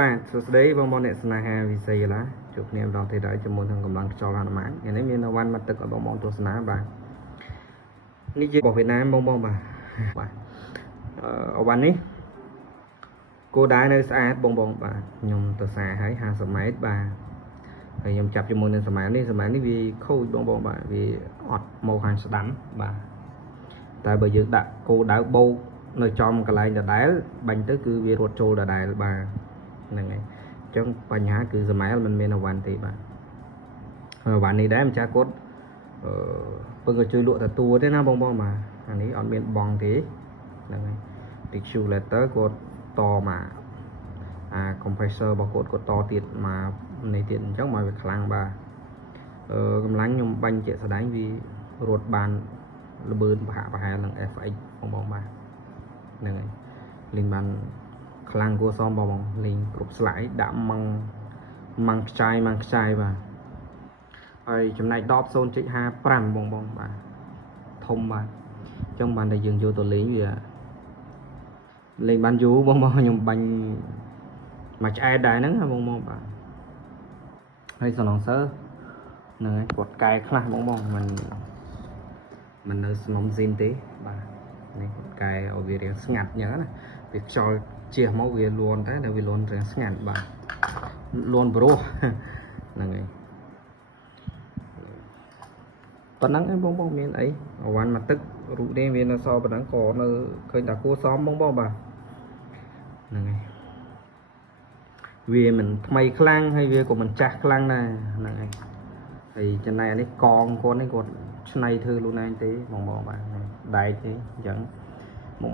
បាទសួស្តីបងប្អូនអ្នកស្នេហាវិស័យឡាជួបគ្នាម្ដងទៀតហើយជាមួយនឹងកម្លាំងខ្យល់ហានុមានថ្ងៃនេះមានវ៉ាន់មកទឹករបស់បងទស្សនាបាទនេះជារបស់វៀតណាមបងបាទវ៉ាន់នេះគោលដៅនៅស្អាតបងបាទខ្ញុំទៅសារឲ្យ50ម៉ែត្របាទហើយខ្ញុំចាប់ជាមួយនឹងសម័យនេះវាខូចបងបាទវាអត់មកខាងស្ដាំបាទតែបើយើងដាក់គោលដៅបោកនៅចំកន្លែងដដែលបាញ់ទៅគឺវារត់ចូលដដែលបាទហ្នឹងហើយអញ្ចឹងបញ្ហាគឺសម័យមិនមានអវ៉ាន់ទេបាទអវ៉ាន់នេះដែរម្ចាស់គាត់ពឹងក៏ជួយលក់ទទួលទេណាបងបាទអានេះអត់មានបងទេហ្នឹងហើយ tissue letter គាត់តមកcompressor របស់គាត់តទៀតមកនេះទៀតអញ្ចឹងមកវាខ្លាំងបាទកម្លាំងខ្ញុំបាញ់ជាក់ស្ដែងវារត់បានល្បឿនប្រហែលនឹង FX បងបាទហ្នឹងហើយលេងបានខ្លាំងគួរសមបងលេងគ្រប់ស្លាយដាក់ម៉ងខ្ចាយបាទហើយចំណែកដប 0.55 បងបាទធំបាទអញ្ចឹងបានតែយើងយកទៅលេងវាលេងបានយូរបងខ្ញុំបាញ់មកឆ្អែតដែរហ្នឹងបងបាទហើយសឡងសើហ្នឹងហើយគាត់កែខ្លះបងមិននៅស្នំស៊ីនទេបាទនេះគាត់កែឲ្យវារៀងស្ងាត់អញ្ចឹងណាវាខ្យល់ជះមកវាលួនតែវាលួនរៀងស្ងាត់បាទលួនព្រោះហ្នឹងហើយប៉ុណ្ណឹងឯងបងមានអីអវ៉ាន់មកទឹករូបនេះវានៅសល់ប៉ុណ្ណឹងក៏នៅឃើញតែគួរសមបងបាទហ្នឹងហើយវាមិនថ្មីខ្លាំងហើយវាក៏មិនចាស់ខ្លាំងដែរហ្នឹងហើយហើយចំណែកអានេះកងគាត់នេះគាត់ឆ្នៃធ្វើខ្លួនឯងទេបងបាទដែកទេអញ្ចឹង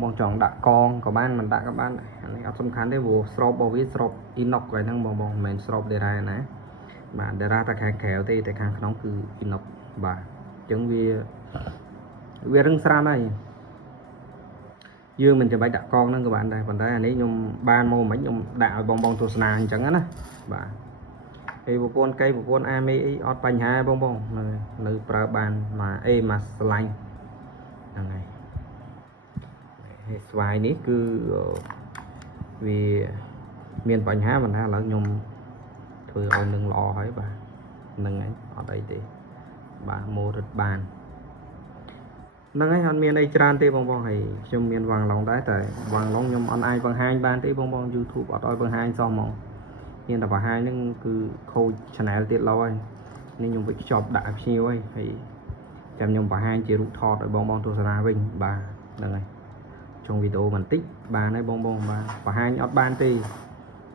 បងចង់ដាក់កងក៏បានមិនដាក់ក៏បានអានេះអត់សំខាន់ទេព្រោះស្រូបរបស់វាស្រូបអ៊ីណុកហើយហ្នឹងបងមិនមែនស្រូបដេរ៉ាណាបាទដេរ៉ាតែខាងក្រៅទេតែខាងក្នុងគឺអ៊ីណុកបាទអញ្ចឹងវារឹងស្រាលហើយយើងមិនចាំបាច់ដាក់កងហ្នឹងក៏បានដែរប៉ុន្តែអានេះខ្ញុំបានមកមិនខ្ញុំដាក់ឲ្យបងទស្សនាអញ្ចឹងណាបាទហើយប្រព័ន្ធកៃប្រព័ន្ធអាមេអីអត់បញ្ហាបងនៅប្រើបានមកស្លាញ់ហ្នឹងហើយស្វាយនេះគឺវាមានបញ្ហាប៉ុន្តែឥឡូវខ្ញុំធ្វើឲ្យនឹងល្អហើយបាទហ្នឹងហើយអត់អីទេបាទម៉ូរឹតបានហ្នឹងហើយអត់មានអីច្រើនទេបងហើយខ្ញុំមានវ៉ាងឡុងដែរតែវ៉ាងឡុងខ្ញុំអត់អាចបង្ហាញបានទេបង YouTube អត់ឲ្យបង្ហាញសោះហ្មងមានតែបង្ហាញហ្នឹងគឺខូច channel ទៀតឡូវហើយនេះខ្ញុំវិចខ្ចប់ដាក់ភ្ញៀវហើយចាំខ្ញុំបង្ហាញជារូបថតឲ្យបងទស្សនាវិញបាទហ្នឹងហើយចុងវីដេអូបន្តិចបានហើយបងបាទបង្ហាញអត់បានទេ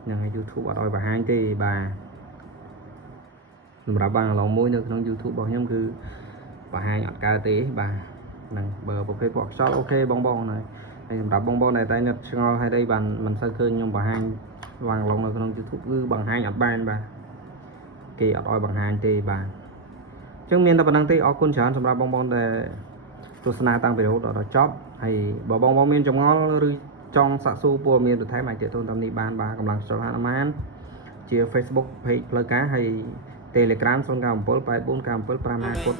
ហ្នឹងហើយ YouTube អត់ឲ្យបង្ហាញទេបាទសម្រាប់បានឡងមួយនៅក្នុង YouTube របស់ខ្ញុំគឺបង្ហាញអត់កើតទេបាទហ្នឹងបើប្រភេទពណ៌ខ្យល់អូខេបងហើយសម្រាប់បងដែលតែអ្នកឆ្ងល់ហើយđâyបានមិនសូវឃើញខ្ញុំបង្ហាញវ៉ាងឡុងនៅក្នុង YouTube គឺបង្ហាញអត់បានបាទគេអត់ឲ្យបង្ហាញទេបាទអញ្ចឹងមានតែប៉ុណ្្នឹងទេអរគុណច្រើនសម្រាប់បងដែលទស្សនាតាំងពីរហូតដល់ចប់ហើយបើបងមានចម្ងល់ឬចង់សាកសួរព័ត៌មានបន្ថែមអាចទាក់ទងតាមនេះបានបាទកម្លាំងខ្យល់ហានុមានជា Facebook page ផ្លូវការហើយ Telegram 097 84 97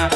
5 5